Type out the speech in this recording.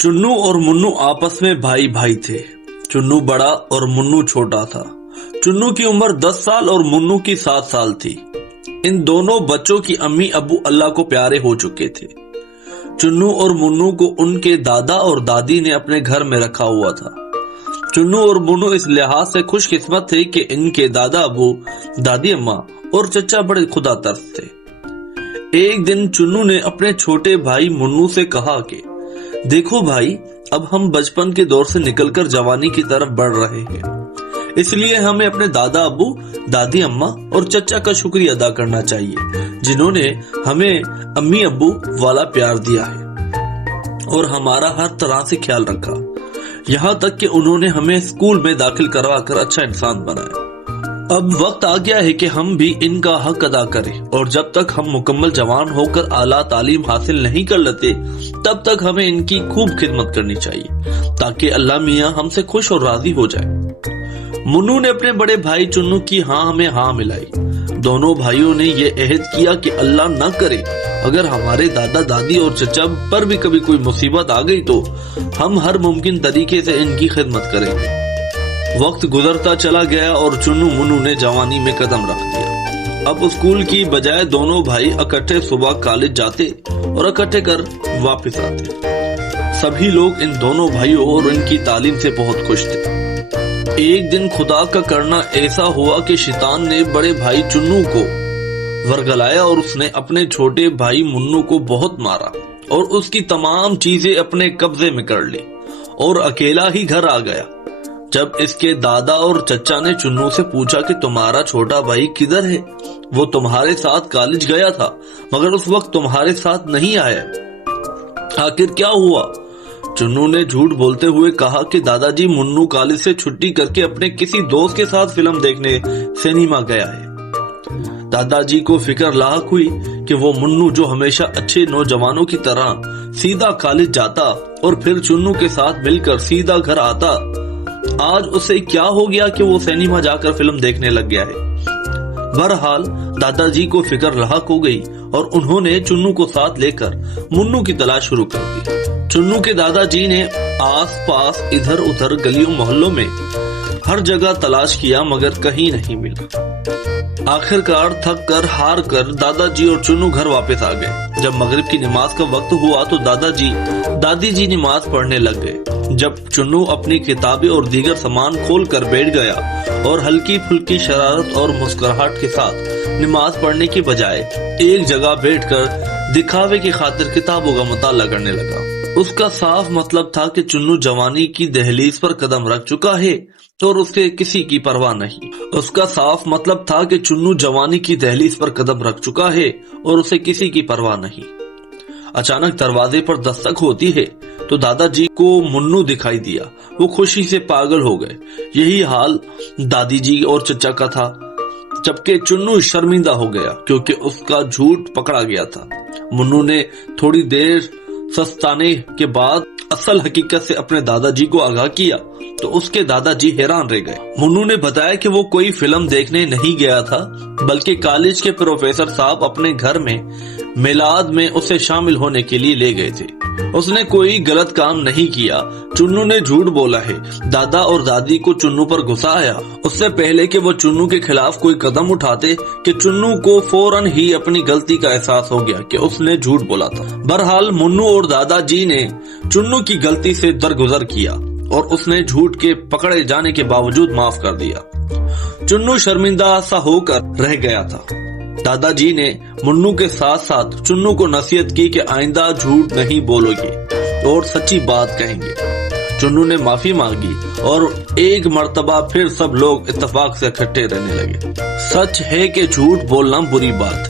चुन्नू और मुन्नू आपस में भाई भाई थे। चुन्नू बड़ा और मुन्नू छोटा था। चुन्नू की उम्र 10 साल और मुन्नू की 7 साल थी। इन दोनों बच्चों की अम्मी अब्बू अल्लाह को प्यारे हो चुके थे। चुन्नू और मुन्नू को उनके दादा और दादी ने अपने घर में रखा हुआ था। चुन्नू और मुन्नू इस लिहाज से खुशकिस्मत थे कि इनके दादा अब्बू, दादी अम्मा और चचा बड़े खुदा तरस थे। एक दिन चुन्नू ने अपने छोटे भाई मुन्नू से कहा कि देखो भाई, अब हम बचपन के दौर से निकलकर जवानी की तरफ बढ़ रहे हैं, इसलिए हमें अपने दादा अब्बू, दादी अम्मा और चचा का शुक्रिया अदा करना चाहिए, जिन्होंने हमें अम्मी अब्बू वाला प्यार दिया है और हमारा हर तरह से ख्याल रखा, यहाँ तक कि उन्होंने हमें स्कूल में दाखिल करवा कर अच्छा इंसान बनाया। अब वक्त आ गया है कि हम भी इनका हक अदा करें और जब तक हम मुकम्मल जवान होकर आला तालीम हासिल नहीं कर लेते तब तक हमें इनकी खूब खिदमत करनी चाहिए ताकि अल्लाह मियाँ हमसे खुश और राजी हो जाए। मुन्नू ने अपने बड़े भाई चुन्नू की हाँ में हाँ मिलाई। दोनों भाइयों ने ये अहद किया कि अल्लाह न करे अगर हमारे दादा दादी और चचा पर भी कभी कोई मुसीबत आ गई तो हम हर मुमकिन तरीके से इनकी खिदमत करेंगे। वक्त गुजरता चला गया और चुन्नू मुन्नू ने जवानी में कदम रख दिया। अब स्कूल की बजाय दोनों भाई इकट्ठे सुबह कॉलेज जाते और इकट्ठे कर वापस आते। सभी लोग इन दोनों भाइयों और इनकी तालीम से बहुत खुश थे। एक दिन खुदा का करना ऐसा हुआ कि शैतान ने बड़े भाई चुन्नू को वरगलाया और उसने अपने छोटे भाई मुन्नू को बहुत मारा और उसकी तमाम चीजें अपने कब्जे में कर ली और अकेला ही घर आ गया। जब इसके दादा और चचा ने चुन्नू से पूछा कि तुम्हारा छोटा भाई किधर है, वो तुम्हारे साथ कॉलेज गया था मगर उस वक्त तुम्हारे साथ नहीं आया, आखिर क्या हुआ? चुन्नू ने झूठ बोलते हुए कहा कि दादाजी, मुन्नू कॉलेज से छुट्टी करके अपने किसी दोस्त के साथ फिल्म देखने सिनेमा गया है। दादाजी को फिक्र लाहक हुई कि वो मुन्नू जो हमेशा अच्छे नौजवानों की तरह सीधा कॉलेज जाता और फिर चुन्नू के साथ मिलकर सीधा घर आता, आज उसे क्या हो गया कि वो सिनेमा जाकर फिल्म देखने लग गया है। बहरहाल दादाजी को फिक्र लाहक हो गई और उन्होंने चुन्नू को साथ लेकर मुन्नू की तलाश शुरू कर दी। चुन्नू के दादाजी ने आस पास इधर उधर गलियों मोहल्लों में हर जगह तलाश किया मगर कहीं नहीं मिला। आखिरकार थक कर हार कर दादाजी और चुन्नू घर वापस आ गए। जब मगरिब की नमाज का वक्त हुआ तो दादी जी नमाज पढ़ने लग गए। जब चुन्नू अपनी किताबें और दीगर सामान खोल कर बैठ गया और हल्की फुल्की शरारत और मुस्कुराहट के साथ नमाज पढ़ने की बजाय एक जगह बैठकर दिखावे की खातिर किताबों का मुताला करने लगा। उसका साफ मतलब था कि चुन्नू जवानी की दहलीज पर कदम रख चुका है और उसके किसी की परवाह नहीं। उसका साफ मतलब था कि चुन्नू जवानी की दहलीज पर कदम रख चुका है और उसे किसी की परवाह नहीं। अचानक दरवाजे पर दस्तक होती है तो दादाजी को मुन्नू दिखाई दिया। वो खुशी से पागल हो गए। यही हाल दादी जी और चचा का था, जबकि चुन्नू शर्मिंदा हो गया क्योंकि उसका झूठ पकड़ा गया था। मुन्नू ने थोड़ी देर सस्ताने के बाद असल हकीकत से अपने दादाजी को आगाह किया तो उसके दादाजी हैरान रह गए। मुन्नू ने बताया कि वो कोई फिल्म देखने नहीं गया था बल्कि कॉलेज के प्रोफेसर साहब अपने घर में मिलाद में उसे शामिल होने के लिए ले गए थे। उसने कोई गलत काम नहीं किया। चुन्नू ने झूठ बोला है। दादा और दादी को चुन्नू पर गुस्सा आया। उससे पहले कि वो चुन्नू के खिलाफ कोई कदम उठाते कि चुन्नू को फौरन ही अपनी गलती का एहसास हो गया कि उसने झूठ बोला था। बहरहाल मुन्नू और दादाजी ने चुन्नू की गलती से दरगुजर किया और उसने झूठ के पकड़े जाने के बावजूद माफ कर दिया। चुन्नू शर्मिंदा सा होकर रह गया था। दादाजी ने मुन्नू के साथ साथ चुन्नू को नसीहत की कि आइंदा झूठ नहीं बोलोगे और सच्ची बात कहेंगे। चुन्नू ने माफी मांगी और एक मर्तबा फिर सब लोग इत्तेफाक से इकट्ठे रहने लगे। सच है कि झूठ बोलना बुरी बात